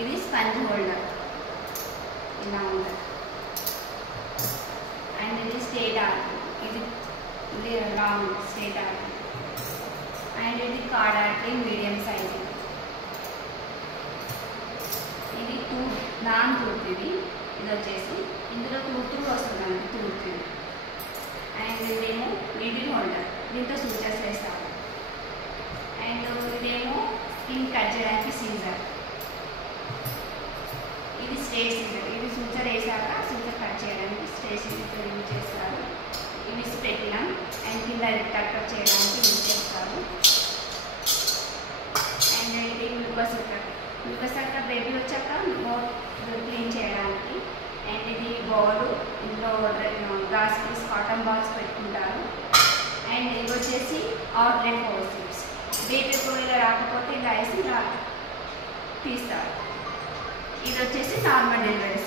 ఇది sponge holder ఇలా ఉంటుంది. అండ్ ఇది స్టేట్ ఆర్ట్, ఇది లాంగ్ స్టేట్ ఆర్ట్. అండ్ ఇది కార్డ్ ఆర్ట్ మీడియం సైజ్. ఇది నాన్ తూర్పు, ఇది వచ్చేసి ఇందులో తూర్పు వస్తుందండి, తూర్పు. అండ్ ఇదేమో నీడిల్ హోల్డర్, దీంతో సూచర్స్ వేస్తాము. అండ్ ఇదేమో స్కిన్ కట్ చేయడానికి సీజర్, ఇది స్ట్రేట్ సీజర్. ఇది సూచర్ వేసాక సూచర్ కట్ చేయడానికి స్ట్రేట్ సీజర్ యూజ్ చేస్తారు. ఇవి స్పెటిలం అండ్ కింద కట్ చేయడానికి యూజ్ చేస్తారు. అండ్ ఇది ముల్కసక్క బేబీ వచ్చాక నోట్ క్లీన్ చేయడానికి. అండ్ ఇది బౌల్, ఇందులో గ్లాస్ పీస్ కాటన్ బాల్స్ పెట్టుకుంటారు. అండ్ ఇది వచ్చేసి అవుట్లెట్ ఫోర్సిప్స్, బేబీ కోయిల రాకపోతే ఇలా వేసి ఇలా తీస్తారు. ఇది వచ్చేసి నార్మల్ డెలివరీ.